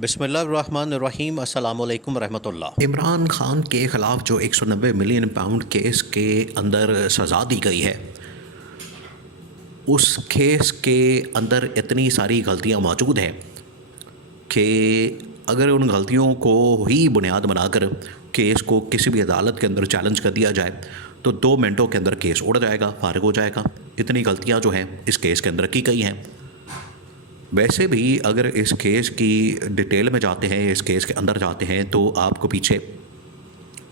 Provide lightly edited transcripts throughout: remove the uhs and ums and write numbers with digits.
बिस्मिल्लाहिर्रहमानिर्रहीम अस्सलामुअलैकुम रहमतुल्लाह। इमरान खान के ख़िलाफ़ जो 190 मिलियन पाउंड केस के अंदर सज़ा दी गई है, उस केस के अंदर इतनी सारी गलतियां मौजूद हैं कि अगर उन गलतियों को ही बुनियाद बनाकर केस को किसी भी अदालत के अंदर चैलेंज कर दिया जाए तो 2 मिनटों के अंदर केस उड़ जाएगा, फारिग हो जाएगा। इतनी गलतियां जो हैं इस केस के अंदर की गई हैं। वैसे भी अगर इस केस की डिटेल में जाते हैं, इस केस के अंदर जाते हैं, तो आपको पीछे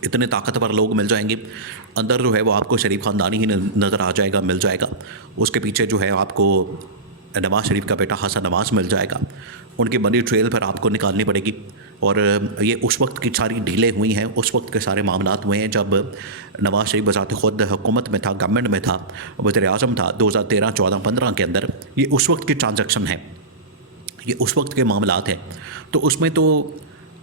इतने ताकतवर लोग मिल जाएंगे। अंदर जो है वो आपको शरीफ ख़ानदानी ही नज़र आ जाएगा, मिल जाएगा। उसके पीछे जो है आपको नवाज़ शरीफ का बेटा हसन नवाज़ मिल जाएगा। उनकी मनी ट्रेल पर आपको निकालनी पड़ेगी। और ये उस वक्त की सारी डीलें हुई हैं, उस वक्त के सारे मामलात हुए हैं जब नवाज़ शरीफ बज़ात ख़ुद हुकूमत में था, गवर्नमेंट में था, वज़ीर-ए-आज़म था 2013, 14, 15 के अंदर। ये उस वक्त की ट्रांजैक्शन है, ये उस वक्त के मामलात हैं। तो उसमें तो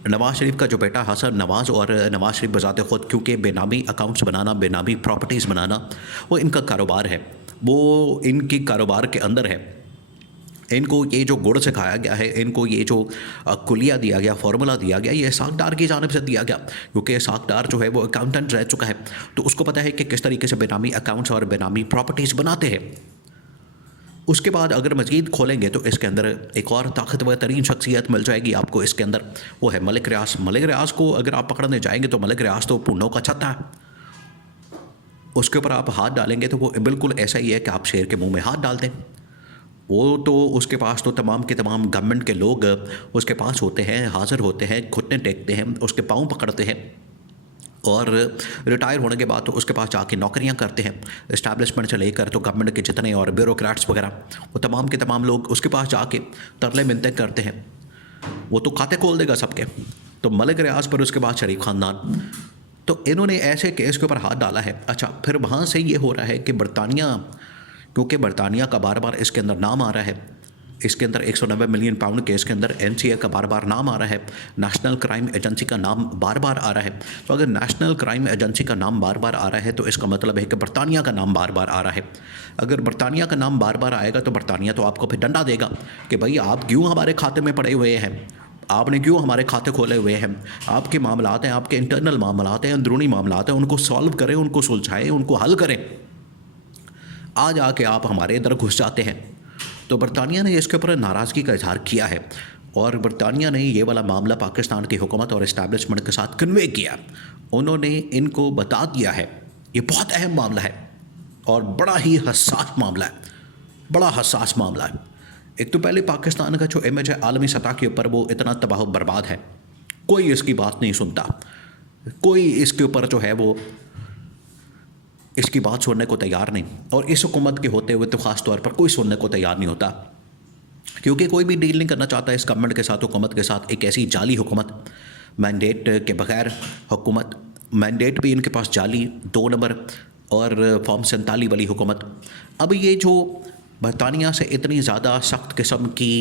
नवाज़ शरीफ का जो बेटा हसन नवाज़ और नवाज़ शरीफ बज़ात ख़ुद, क्योंकि बेनामी अकाउंट्स बनाना, बेनामी प्रॉपर्टीज़ बनाना वो इनका कारोबार है, वो इनकी कारोबार के अंदर है। इनको ये जो गुड़ सिखाया गया है, इनको ये जो कुलिया दिया गया, फार्मूला दिया गया, ये इसहाक डार की जानिब से दिया गया। क्योंकि इसहाक डार जो है वो अकाउंटेंट रह चुका है, तो उसको पता है कि किस तरीके से बेनामी अकाउंट्स और बेनामी प्रॉपर्टीज़ बनाते हैं। उसके बाद अगर मज़ीद खोलेंगे तो इसके अंदर एक और ताकतवर तरीन शख्सियत मिल जाएगी आपको इसके अंदर, वो है मलिक रियाज। मलिक रियाज को अगर आप पकड़ने जाएंगे तो मलिक रियाज तो पुण्यों का छत्ता है। उसके ऊपर आप हाथ डालेंगे तो वो बिल्कुल ऐसा ही है कि आप शेर के मुंह में हाथ डाल दें। वो तो उसके पास तो तमाम के तमाम गवर्नमेंट के लोग उसके पास होते हैं, हाज़िर होते हैं, घुटने टेकते हैं, उसके पाँव पकड़ते हैं और रिटायर होने के बाद तो उसके पास जाके नौकरियां करते हैं। इस्टेब्लिशमेंट से लेकर तो गवर्नमेंट के जितने और ब्यूरोक्रेट्स वगैरह, वो तमाम के तमाम लोग उसके पास जाके तरले मिन्नतें करते हैं। वो तो खाते खोल देगा सबके। तो मलिक रियाज पर उसके बाद शरीफ ख़ानदान, तो इन्होंने ऐसे केस के ऊपर हाथ डाला है। अच्छा, फिर वहाँ से ये हो रहा है कि बरतानिया, क्योंकि बरतानिया का बार बार इसके अंदर नाम आ रहा है, इसके अंदर 190 मिलियन पाउंड केस के अंदर NCA का बार बार नाम आ रहा है, नेशनल क्राइम एजेंसी का नाम बार बार आ रहा है। तो अगर नेशनल क्राइम एजेंसी का नाम बार बार आ रहा है तो इसका मतलब है कि बरतानिया का नाम बार बार आ रहा है। अगर बरतानिया का नाम बार बार आएगा तो बरतानिया तो आपको फिर डंडा देगा कि भाई आप क्यों हमारे खाते में पड़े हुए हैं, आपने क्यों हमारे खाते खोले हुए हैं, आपके मामलात हैं, आपके इंटरनल मामलात हैं, अंदरूनी मामलात हैं, उनको सॉल्व करें, उनको सुलझाएं, उनको हल करें। आज आके आप हमारे अंदर घुस जाते हैं। तो बरतानिया ने इसके ऊपर नाराज़गी का इजहार किया है और बरतानिया ने ये वाला मामला पाकिस्तान की हुकूमत और इस्टेब्लिशमेंट के साथ कन्वे किया। उन्होंने इनको बता दिया है ये बहुत अहम मामला है और बड़ा ही हसास मामला है, बड़ा हसास मामला है। एक तो पहले पाकिस्तान का जो इमेज है आलमी सतह के ऊपर वो इतना तबाह बर्बाद है, कोई इसकी बात नहीं सुनता, कोई इसके ऊपर जो है वो इसकी बात सुनने को तैयार नहीं। और इस हुकूमत के होते हुए तो ख़ास तौर पर कोई सुनने को तैयार नहीं होता, क्योंकि कोई भी डील नहीं करना चाहता इस गवर्नमेंट के साथ, हुकूमत के साथ। एक ऐसी जाली हुकूमत, मैंडेट के बगैर हुकूमत, मैंडेट भी इनके पास जाली, 2 नंबर और फॉर्म 47 वाली हुकूमत। अब ये जो बरतानिया से इतनी ज़्यादा सख्त किस्म की,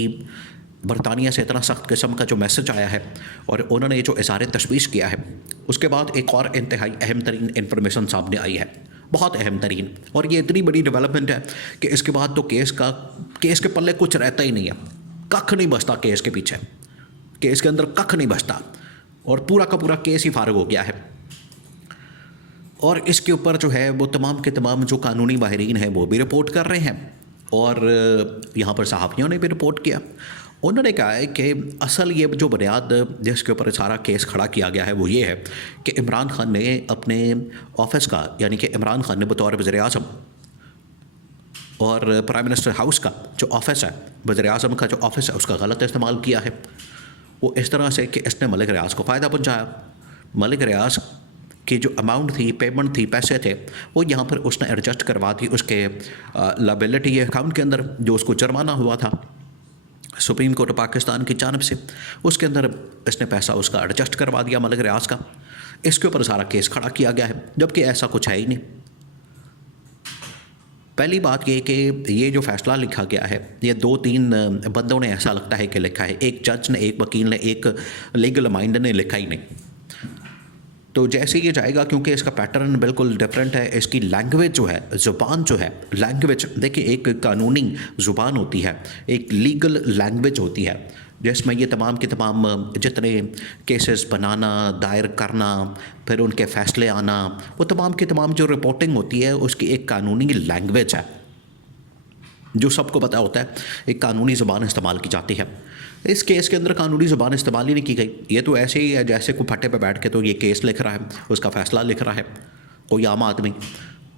बरतानिया से इतना सख्त किस्म का जो मैसेज आया है और उन्होंने जो इज़हार तशवीश किया है, उसके बाद एक और इंतहाई अहम तरीन इन्फॉर्मेशन सामने आई है, बहुत अहम तरीन। और ये इतनी बड़ी डेवलपमेंट है कि इसके बाद तो केस के पल्ले कुछ रहता ही नहीं है, कख नहीं बचता केस के पीछे, केस के अंदर कख नहीं बचता और पूरा का पूरा केस ही फारिग हो गया है। और इसके ऊपर जो है वो तमाम के तमाम जो कानूनी माहिरीन हैं वो भी रिपोर्ट कर रहे हैं और यहाँ पर सहाफ़ियों ने भी रिपोर्ट किया। उन्होंने कहा है कि असल ये जो बुनियाद जिसके ऊपर सारा केस खड़ा किया गया है वो ये है कि इमरान खान ने अपने ऑफिस का, यानी कि इमरान खान ने बतौर वज़ीर-ए-आज़म और प्राइम मिनिस्टर हाउस का जो ऑफिस है, वज़ीर-ए-आज़म का जो ऑफिस है, उसका गलत इस्तेमाल किया है। वो इस तरह से कि इसने मलिक रियाज़ को फ़ायदा पहुँचाया। मलिक रियाज़ की जो अमाउंट थी, पेमेंट थी, पैसे थे, वो यहाँ पर उसने एडजस्ट करवा दी उसके लायबिलिटी अकाउंट के अंदर, जो उसको जुर्माना हुआ था सुप्रीम कोर्ट पाकिस्तान की जानिब से, उसके अंदर इसने पैसा उसका एडजस्ट करवा दिया मलिक रियाज़ का। इसके ऊपर सारा केस खड़ा किया गया है, जबकि ऐसा कुछ है ही नहीं। पहली बात ये कि ये जो फ़ैसला लिखा गया है ये 2-3 बंदों ने, ऐसा लगता है कि लिखा है, एक जज ने, एक वकील ने, एक लीगल माइंड ने लिखा ही नहीं। तो जैसे ये जाएगा, क्योंकि इसका पैटर्न बिल्कुल डिफरेंट है, इसकी लैंग्वेज जो है, ज़ुबान जो है, लैंग्वेज देखिए, एक कानूनी ज़ुबान होती है, एक लीगल लैंग्वेज होती है जिसमें ये तमाम के तमाम जितने केसेस बनाना, दायर करना, फिर उनके फ़ैसले आना, वो तमाम की तमाम जो रिपोर्टिंग होती है उसकी एक कानूनी लैंग्वेज है जो सबको पता होता है, एक कानूनी ज़बान इस्तेमाल की जाती है। इस केस के अंदर कानूनी ज़बान इस्तेमाल ही नहीं की गई। ये तो ऐसे ही है जैसे कोई फट्टे पे बैठ के तो ये केस लिख रहा है, उसका फ़ैसला लिख रहा है कोई आम आदमी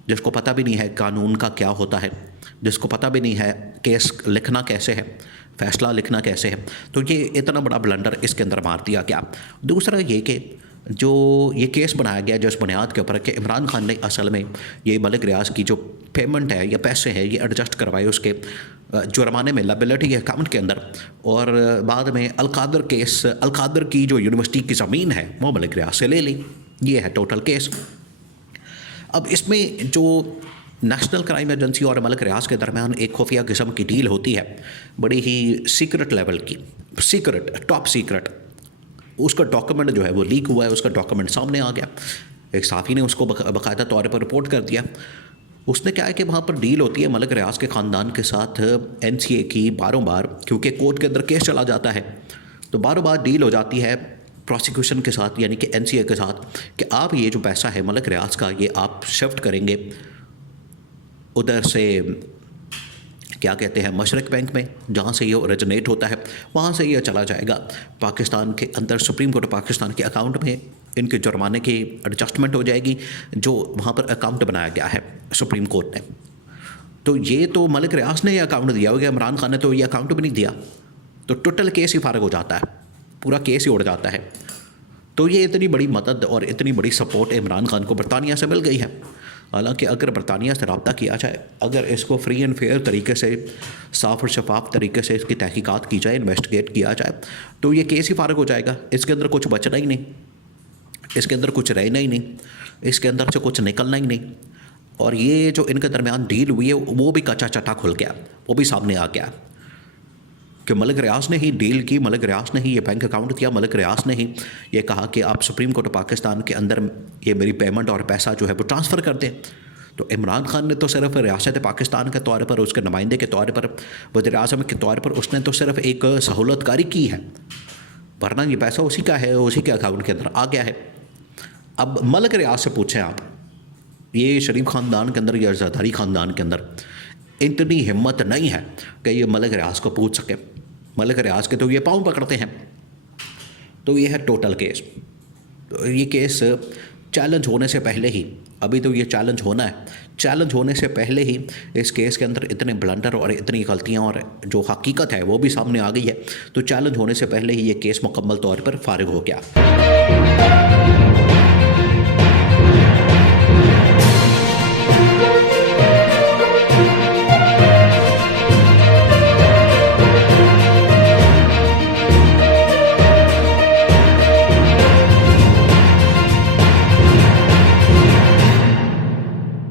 जिसको पता भी नहीं है कानून का क्या होता है, जिसको पता भी नहीं है केस लिखना कैसे है, फ़ैसला लिखना कैसे है। तो ये इतना बड़ा ब्लंडर इसके अंदर मार दिया गया। दूसरा ये कि जो ये केस बनाया गया जिस बुनियाद के ऊपर कि इमरान खान ने असल में ये मलिक रियाज की जो पेमेंट है या पैसे हैं ये एडजस्ट करवाए उसके जुर्माने में लायबिलिटी अकाउंट के अंदर, और बाद में अलकादर केस, अलकादर की जो यूनिवर्सिटी की ज़मीन है वो मलिक रियाज से ले ली। ये है टोटल केस। अब इसमें जो नेशनल क्राइम एजेंसी और मलिक रियाज के दरमियान एक खुफिया किस्म की डील होती है, बड़ी ही सीक्रेट लेवल की, सीक्रेट, टॉप सीक्रेट। उसका डॉक्यूमेंट जो है वो लीक हुआ है, उसका डॉक्यूमेंट सामने आ गया। एक साफ़ी ने उसको बाकायदा तौर पर रिपोर्ट कर दिया। उसने क्या है कि वहाँ पर डील होती है मलिक रियाज के ख़ानदान के साथ NCA की बारों बार, क्योंकि कोर्ट के अंदर केस चला जाता है तो बारों बार डील हो जाती है प्रोसिक्यूशन के साथ, यानी कि NCA के साथ, कि आप ये जो पैसा है मलिक रियाज का ये आप शिफ्ट करेंगे उधर से क्या कहते हैं मशरक बैंक में, जहाँ से ये ओरिजिनेट होता है वहाँ से ये चला जाएगा पाकिस्तान के अंदर, सुप्रीम कोर्ट पाकिस्तान के अकाउंट में इनके जुर्माने की एडजस्टमेंट हो जाएगी जो वहाँ पर अकाउंट बनाया गया है सुप्रीम कोर्ट ने। तो ये तो मलिक रियाज ने ये अकाउंट दिया होगा, इमरान खान ने तो ये अकाउंट भी नहीं दिया, तो टोटल केस ही फारग हो जाता है, पूरा केस ही उड़ जाता है। तो ये इतनी बड़ी मदद और इतनी बड़ी सपोर्ट इमरान खान को बरतानिया से मिल गई है। हालांकि अगर बरतानिया से रब्ता किया जाए, अगर इसको फ्री एंड फेयर तरीके से, साफ़ और शफाफ तरीके से इसकी तहकीकात की जाए, इन्वेस्टिगेट किया जाए, तो ये केस ही फारग हो जाएगा। इसके अंदर कुछ बचना ही नहीं, इसके अंदर कुछ रहना ही नहीं, इसके अंदर से कुछ निकलना ही नहीं। और ये जो इनके दरमियान डील हुई है वो भी कच्चा चटा खुल गया, वो भी सामने आ गया कि मलिक रियाज ने ही डील की, मलिक रियाज ने ही ये बैंक अकाउंट किया, मलिक रियाज ने ही ये कहा कि आप सुप्रीम कोर्ट पाकिस्तान के अंदर ये मेरी पेमेंट और पैसा जो है वो ट्रांसफ़र कर दें। तो इमरान खान ने तो सिर्फ रियासत पाकिस्तान के तौर पर, उसके नुमाइंदे के तौर पर, वज़ीर-ए-आज़म के तौर पर उसने तो सिर्फ एक सहूलतकारी की है, वरना ये पैसा उसी का है, उसी के अकाउंट के अंदर आ गया है। अब मलिक रियाज से पूछें आप, ये शरीफ ख़ानदान के अंदर या ज़रदारी ख़ानदान के अंदर इतनी हिम्मत नहीं है कि ये मलिक रियाज को पूछ सके। मलिक रियाज के तो ये पाँव पकड़ते हैं। तो ये है टोटल केस। तो ये केस चैलेंज होने से पहले ही, अभी तो ये चैलेंज होना है, चैलेंज होने से पहले ही इस केस के अंदर इतने ब्लंडर और इतनी गलतियां और जो हकीकत है वो भी सामने आ गई है। तो चैलेंज होने से पहले ही ये केस मुकम्मल तौर पर फारिग हो गया।